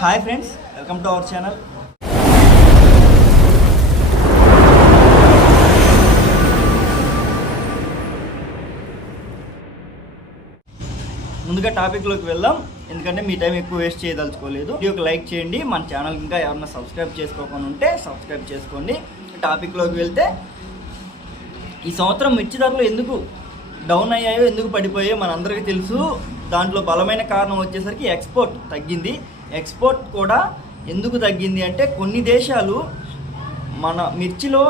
Hi friends welcome to our channel. ముందుగా టాపిక్లోకి వెళ్దాం. ఎందుకంటే మీ టైం ఎక్కువ వేస్ట్ చేయదలుచుకోలేదు. ఒక లైక్ చేయండి. మన ఛానల్ ఇంకా ఎవరైనా సబ్స్క్రైబ్ చేసుకోకుండా ఉంటే సబ్స్క్రైబ్ చేసుకోండి. టాపిక్లోకి వెళ్తే ఈ సంవత్సరం మిర్చి ధరలు ఎందుకు డౌన్ అయ్యాయో ఎందుకు పడిపోయాయో మనందరికీ తెలుసు. దాంట్లో బలమైన కారణం వచ్చేసరికి ఎక్స్పోర్ట్ తగ్గింది. ఎక్స్పోర్ట్ కూడా ఎందుకు తగ్గింది అంటే కొన్ని దేశాలు మన మిర్చిలో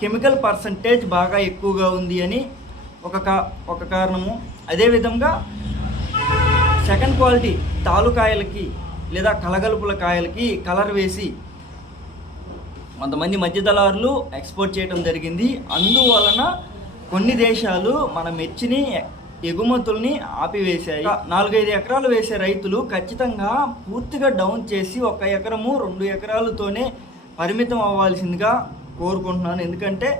కెమికల్ పర్సంటేజ్ బాగా ఎక్కువగా ఉంది అని ఒక కా ఒక కారణము. అదేవిధంగా సెకండ్ క్వాలిటీ తాలుకాయలకి లేదా కలగలుపుల కాయలకి కలర్ వేసి కొంతమంది మధ్యదళారులు ఎక్స్పోర్ట్ చేయడం జరిగింది. అందువలన కొన్ని దేశాలు మన మిర్చిని ఎగుమతుల్ని ఆపివేశాయి. నాలుగైదు ఎకరాలు వేసే రైతులు ఖచ్చితంగా పూర్తిగా డౌన్ చేసి ఒక ఎకరము రెండు ఎకరాలతోనే పరిమితం అవ్వాల్సిందిగా కోరుకుంటున్నాను. ఎందుకంటే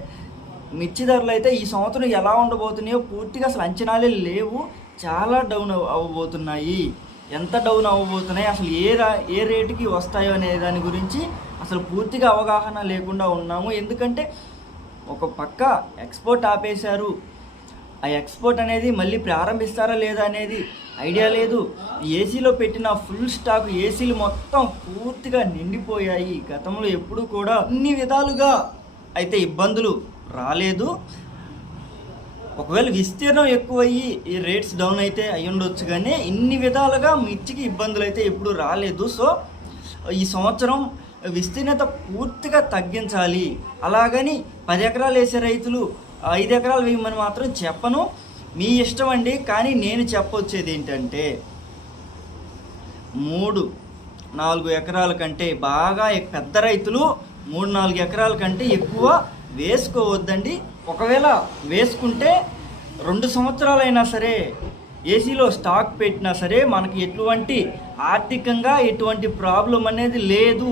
మిర్చి ధరలు అయితే ఈ సంవత్సరం ఎలా ఉండబోతున్నాయో పూర్తిగా అసలు అంచనాలే లేవు. చాలా డౌన్ అవ్వబోతున్నాయి. ఎంత డౌన్ అవ్వబోతున్నాయి అసలు ఏ రా ఏ రేటుకి వస్తాయో అనే దాని గురించి అసలు పూర్తిగా అవగాహన లేకుండా ఉన్నాము. ఎందుకంటే ఒక పక్క ఎక్స్పోర్ట్ ఆపేశారు. ఆ ఎక్స్పోర్ట్ అనేది మళ్ళీ ప్రారంభిస్తారా లేదా అనేది ఐడియా లేదు. ఏసీలో పెట్టిన ఫుల్ స్టాక్ ఏసీలు మొత్తం పూర్తిగా నిండిపోయాయి. గతంలో ఎప్పుడు కూడా అన్ని విధాలుగా అయితే ఇబ్బందులు రాలేదు. ఒకవేళ విస్తీర్ణం ఎక్కువయ్యి ఈ రేట్స్ డౌన్ అయితే అయ్యుండొచ్చు కానీ ఇన్ని విధాలుగా మిర్చికి ఇబ్బందులు అయితే ఎప్పుడు రాలేదు. సో ఈ సంవత్సరం విస్తీర్ణత పూర్తిగా తగ్గించాలి. అలాగని పది ఎకరాలు వేసే రైతులు ఐదు ఎకరాలు వేయమని మాత్రం చెప్పను. మీ ఇష్టం అండి కానీ నేను చెప్పొచ్చేది ఏంటంటే మూడు నాలుగు ఎకరాల కంటే బాగా పెద్ద రైతులు మూడు నాలుగు ఎకరాల కంటే ఎక్కువ వేసుకోవద్దండి. ఒకవేళ వేసుకుంటే రెండు సంవత్సరాలైనా సరే ఏసీలో స్టాక్ పెట్టినా సరే మనకి ఎటువంటి ఆర్థికంగా ఎటువంటి ప్రాబ్లం అనేది లేదు.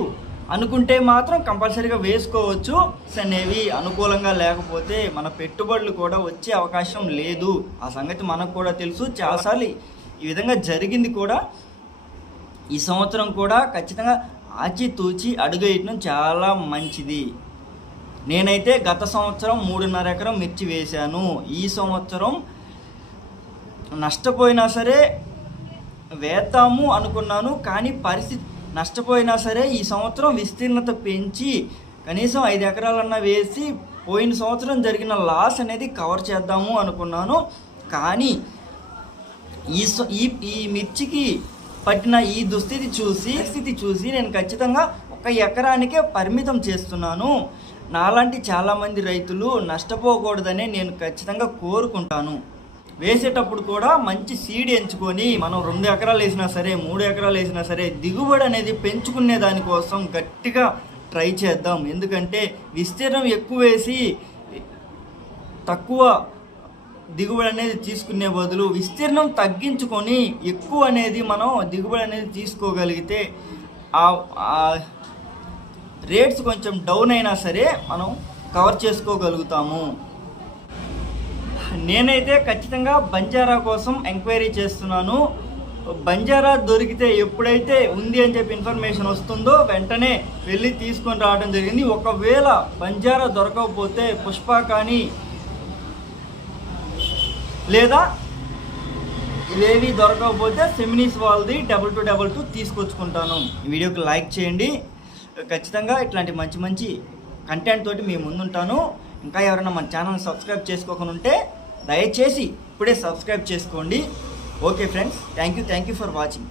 అనుకుంటే మాత్రం కంపల్సరీగా వేసుకోవచ్చు. అనేవి అనుకూలంగా లేకపోతే మన పెట్టుబడులు కూడా వచ్చే అవకాశం లేదు. ఆ సంగతి మనకు కూడా తెలుసు. చాలాసార్లు ఈ విధంగా జరిగింది కూడా. ఈ సంవత్సరం కూడా ఖచ్చితంగా ఆచితూచి అడుగు చాలా మంచిది. నేనైతే గత సంవత్సరం మూడున్నర ఎకరం మిర్చి వేశాను. ఈ సంవత్సరం నష్టపోయినా సరే వేద్దాము అనుకున్నాను. కానీ పరిస్థితి నష్టపోయినా సరే ఈ సంవత్సరం విస్తీర్ణత పెంచి కనీసం ఐదు ఎకరాలన్నా వేసి పోయిన సంవత్సరం జరిగిన లాస్ అనేది కవర్ చేద్దాము అనుకున్నాను. కానీ ఈ ఈ ఈ మిర్చికి పట్టిన ఈ దుస్థితి చూసి స్థితి చూసి నేను ఖచ్చితంగా ఒక ఎకరానికే పరిమితం చేస్తున్నాను. నాలాంటి చాలామంది రైతులు నష్టపోకూడదని నేను ఖచ్చితంగా కోరుకుంటాను. వేసేటప్పుడు కూడా మంచి సీడ్ ఎంచుకొని మనం రెండు ఎకరాలు వేసినా సరే మూడు ఎకరాలు వేసినా సరే దిగుబడి అనేది పెంచుకునే దానికోసం గట్టిగా ట్రై చేద్దాం. ఎందుకంటే విస్తీర్ణం ఎక్కువ వేసి తక్కువ దిగుబడి అనేది తీసుకునే బదులు విస్తీర్ణం తగ్గించుకొని ఎక్కువ అనేది మనం దిగుబడి అనేది తీసుకోగలిగితే ఆ రేట్స్ కొంచెం డౌన్ అయినా సరే మనం కవర్ చేసుకోగలుగుతాము. నేనైతే ఖచ్చితంగా బంజారా కోసం ఎంక్వైరీ చేస్తున్నాను. బంజారా దొరికితే ఎప్పుడైతే ఉంది అని చెప్పి ఇన్ఫర్మేషన్ వస్తుందో వెంటనే వెళ్ళి తీసుకొని రావడం జరిగింది. ఒకవేళ బంజారా దొరకకపోతే పుష్ప కానీ లేదా ఇవేవి దొరకకపోతే సెమినీస్ వాళ్ళది డబుల్ టు డబుల్ టూ తీసుకొచ్చుకుంటాను. ఈ వీడియోకి లైక్ చేయండి. ఖచ్చితంగా ఇట్లాంటి మంచి మంచి కంటెంట్ తోటి మీ ముందుంటాను. ఇంకా ఎవరైనా మన ఛానల్ సబ్స్క్రైబ్ చేసుకోకుండా ఉంటే దయచేసి ఇప్పుడే సబ్స్క్రైబ్ చేసుకోండి. Okay friends thank you thank you for watching.